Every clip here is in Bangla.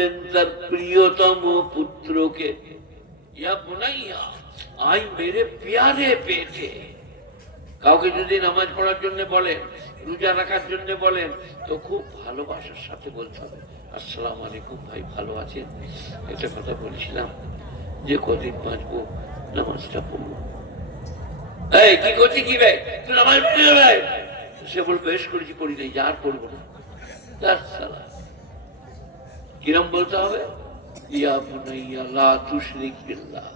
বললেন, তার প্রিয়তম পুত্রকে আই মেরে প্যারে পেটে। কাউকে যদি নামাজ পড়ার জন্য বলেন, রোজা রাখার জন্য বলেন, তো খুব ভালোবাসার সাথে বলতে হবে। আসসালাম আলাইকুম ভাই, ভালো আছেন? একটা কথা বলছিলাম, যে কদিন বাঁচবো, নামাজটা পড়ব। এই, কি করছি কি ভাই? নামাজ পড়ি ভাই? সে বল বেশ করেছি, পড়ি নাই যার পড়ব না। তার কিরম বলতে হবে? ইয়া লা তুশরিক বিল্লাহ।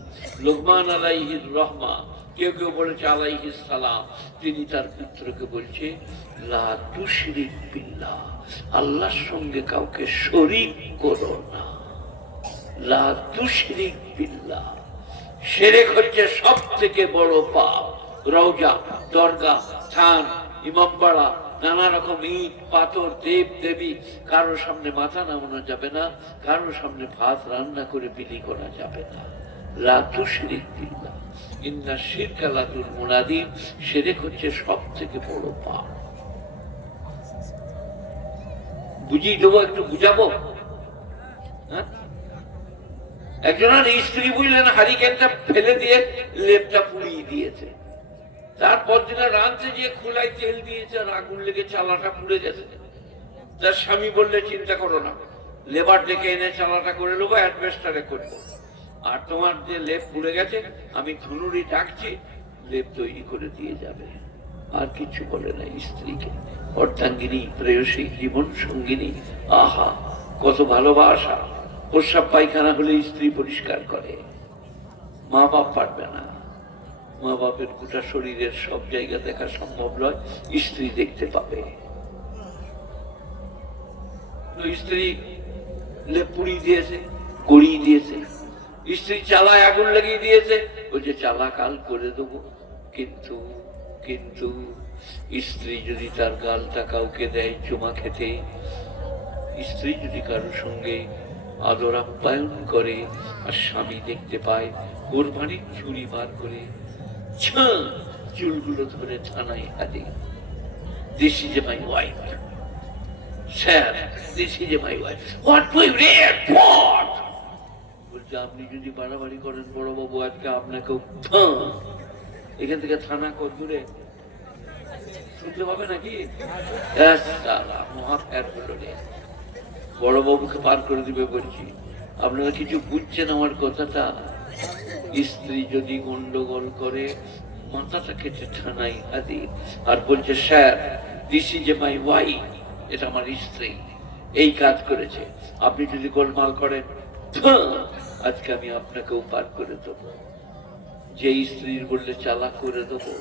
লোকমান আলাইহির রহমা কেউ কেউ বলেছে আলাইহিস সালাম। তিনি তার পুত্রকে বলছে, লা তুশরিক বিল্লাহ, আল্লাহর সঙ্গে কাউকে শরীক করো না। লা তুশরিক বিল্লাহ। সেরেক হচ্ছে সব থেকে বড় পাপ। রওজা দরগা থান ইমামবাড়া নানা রকম ইট পাথর, দেব, দেবী, কারোর সামনে মাথা নামানো যাবে না, কারোর সামনে ভাত রান্না করে বিলি করা যাবে না। লাতু শিরিক বিল্লাহ, ইন্না শিরকা লাতুল মুনাদিম সেরেক হচ্ছে সব থেকে বড় পাপ। বুঝিয়ে দেবো, একটু বুঝাবো? হ্যাঁ? একজনের স্ত্রী বুঝলেন হারিকেনটা ফেলে দিয়ে লেপটা পুড়িয়ে দিয়েছে। তারপর দিনে রাঁধতে গিয়ে খোলায় তেল দিয়েছে, আর আগুন লেগে চালাটা পুড়ে গেছে। তার স্বামী বললে, চিন্তা করো না, লেবার ডেকে এনে চালাটা করে নেব, অ্যাডভেস্টারে করব। আর তোমার যে লেপ পুড়ে গেছে, আমি ধুনুরি ডাকছি, লেপ তৈরি করে দিয়ে যাবে। আর কিছু বলে না স্ত্রীকে। অর্ধাঙ্গিনী প্রেয়সী, জীবন সঙ্গিনী, আহা, কত ভালোবাসা। প্রস্রাব পায়খানা হলে স্ত্রী পরিষ্কার করে। মা বাপ পারবে না। মা বাপের গোটা শরীরের সব জায়গা দেখা সম্ভব নয়, স্ত্রী দেখতে পাবে। স্ত্রী পুড়িয়ে দিয়েছে, গড়িয়ে দিয়েছে। স্ত্রী চালায়, আগুন লাগিয়ে দিয়েছে। বলছে চালা কাল করে দেবো। কিন্তু কিন্তু স্ত্রী যদি তার গালটা কাউকে দেয় চুমা খেতে, স্ত্রী যদি কারোর সঙ্গে আদর আপ্যায়ন করে, আর স্বামী দেখতে পায়, কোরবানির চুরি বার করে ছাঁ চুলগুলো ধরে থানায় হাতে this is my wife sir this is my wife what we red what বলছে, আপনি যদি বাড়াবাড়ি করেন বড় বাবু আজকে আপনাকেও। এখান থেকে থানা কত দূরে শুনতে পাবে নাকি? এ মহা ফ্যাট হলো রে। বড় বাবুকে পার করে দিবে বলছি। আপনারা কিছু বুঝছেন আমার কথাটা? স্ত্রী যদি গন্ডগোল করে মাথাটা কেটে ঠানাই হাতি আর বলছে, sir this is my wife এটা আমার স্ত্রী। এই কাজ করেছে। আপনি যদি গোলমাল করেন আজকে আমি আপনাকেও পার করে দেবো। যে স্ত্রীর বললে চালা করে দেবো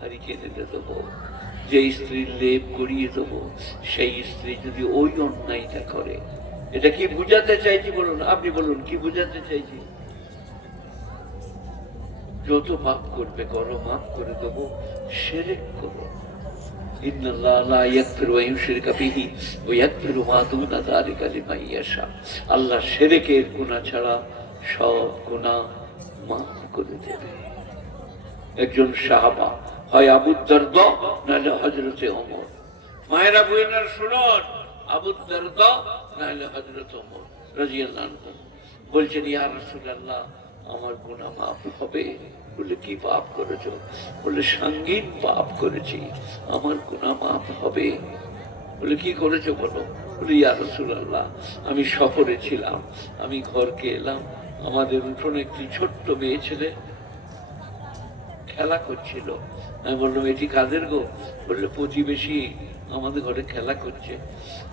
হারিকে দিতে দেবো। যে স্ত্রীর লেপ করিয়ে দেবো, সেই স্ত্রী যদি ওই অন্যায়টা করে। এটা কি বুঝাতে চাইছি বলুন? আপনি বলুন, কি বুঝাতে চাইছি? যত মাফ করবে, করো, মাফ করে দেবো সেরেক করো। আল্লাহ সেরেকের গুণা ছাড়া সব গুণা মাফ করে দেবে। একজন সাহাবা, হয় আবুদ্দার্দ নাহলে হজরত অমর মায়েরা বইনার শুনন আবুদ্দার্দ নাহলে হজরত অমর রাজিয়াল বলছেন ইয়ার রসুল্লাহ আমার গুনাহ মাফ হবে। বলে কি পাপ করেছ? বলে সঙ্গীন পাপ করেছি। আমার গুনাহ মাফ হবে। বলে, কি করেছ বলো? বলে আমি সফরে ছিলাম। আমি ঘরকে এলাম। আমাদের উঠোনে একটি ছোট্ট মেয়ে ছেলে খেলা করছিল। আমি বললাম, এটি কাদের গো? বললে প্রতিবেশী আমাদের ঘরে খেলা করছে।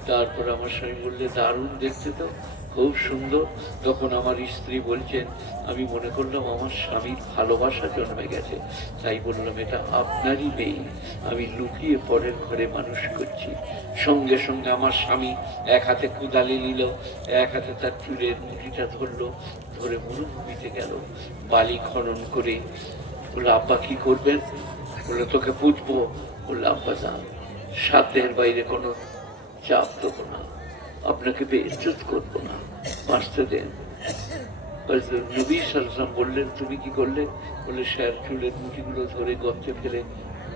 তারপর আমার স্বামী বললে, দারুণ দেখতে তো। খুব সুন্দর। তখন আমার স্ত্রী বলছেন, আমি মনে করলাম আমার স্বামীর ভালোবাসা জন্মে গেছে। তাই বললাম, এটা আপনারই মেয়ে আমি লুকিয়ে পরের ঘরে মানুষ করছি। সঙ্গে সঙ্গে আমার স্বামী এক হাতে কুদালি নিল, এক হাতে তার চুলের মুঠিটা ধরলো, ধরে মরুভূমিতে গেল। বালি খনন করে বলল, আব্বা কি করবেন? বলল, তোকে পুজবো বলল, আব্বা যান। সাধ্যের বাইরে কোনো চাপ দেবো না। আপনাকে বেইজ্জত করব না। বাঁচতে দেন। নবী সালাম বললেন, তুমি কি করলে? বলে, স্যার, চুলের মুঠিগুলো ধরে গর্তে ফেলে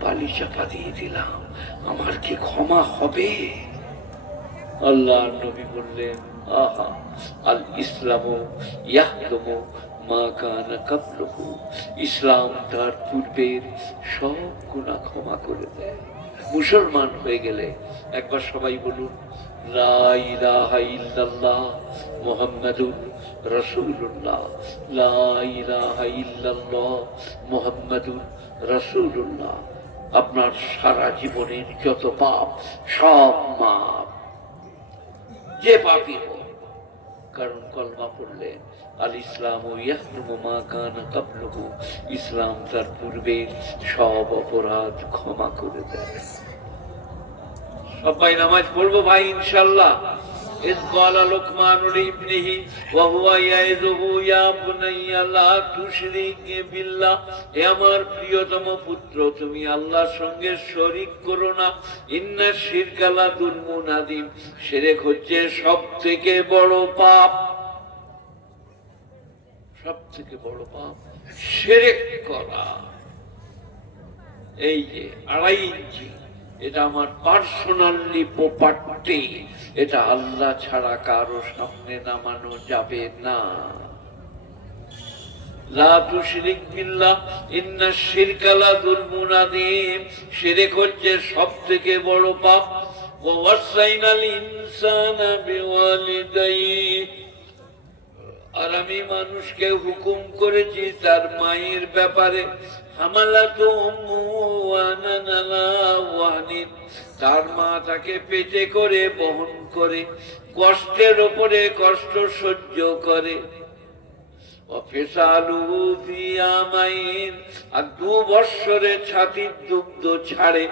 বালি চাপা দিয়ে দিলাম। আমার কি ক্ষমা হবে? আল্লাহ নবী বললেন, আহা, আল ইসলাম ইয়াহদম মা কানা কাবলহু। ইসলাম তার পূর্বের সব গুণা ক্ষমা করে দেয়। মুসলমান হয়ে গেলে একবার সবাই বলুন ইল্লাল্লাহ মুহাম্মাদুর রাসূলুল্লাহ। লা ইলাহা ইল্লাল্লাহ মুহাম্মাদুর রাসূলুল্লাহ। আপনার সারা জীবনের যত পাপ, সব মাপ। যে পাপই কারণ কলমা পড়লে আল ইসলাম ও ইয়াহরুমু মা কানা কাবলহু ইসলাম তার পূর্বে সব অপরাধ ক্ষমা করে দেয়। সবাই নামাজ পড়বো ভাই ইনশাল্লাহ إذ قال لقمان لابنه وهو يعظه يا بني لا تشرك بالله হে আমার প্রিয়তম পুত্র তুমি আল্লাহর সঙ্গে শরিক করো না ইন্না শিরকালা দুলমুন আদিম শিরক হচ্ছে সব থেকে বড় পাপ সব থেকে বড় পাপ শিরক করা এই যে আড়াই ইঞ্চি এটা আমার পার্সোনালি প্রপার্টি এটা আল্লাহ ছাড়া কারও সামনে নামানো যাবে না। হচ্ছে সবথেকে বড় পাপ। ওয়া ওয়াসাইনাল আর আমি মানুষকে হুকুম করেছি তার মায়ের ব্যাপারে। তার মা তাকে পেটে করে বহন করে, কষ্টের ওপরে কষ্ট সহ্য করে। আর দু বৎসরে ছাতির দুগ্ধ ছাড়ে।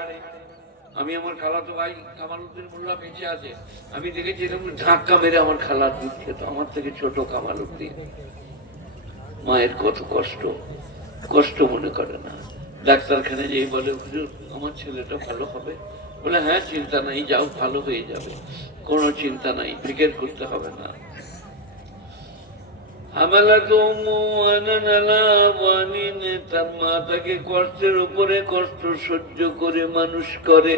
আমি আমার খালাতো ভাই কামালউদ্দিন মোল্লা বেঁচে আছে। আমি দেখেছি এরকম ধাক্কা মেরে আমার খালার দুধ খেত, আমার থেকে ছোট কামালউদ্দিন। মায়ের কত কষ্ট কষ্ট মনে করে না। ডাক্তারখানে যেই বলে আমার ছেলেটা ভালো হবে? বলে হ্যাঁ চিন্তা নাই, যাও, ভালো হয়ে যাবে। কোনো চিন্তা নাই, ফিকের করতে হবে না। তার মা তাকে কষ্টের উপরে কষ্ট সহ্য করে মানুষ করে।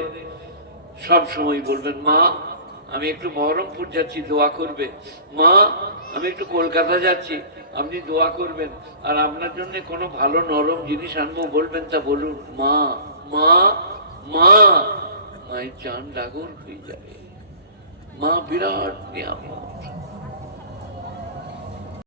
সব সময় বলবেন, মা, আমি একটু বহরমপুর যাচ্ছি, দোয়া করবে। মা, আমি একটু কলকাতা যাচ্ছি, আপনি দোয়া করবেন। আর আপনার জন্য কোনো ভালো নরম জিনিস আনব, বলবেন তা বলুন। মা মা মা, মায়ের চান ডাগর হয়ে যাবে। মা, বিরাট নিয়ামত।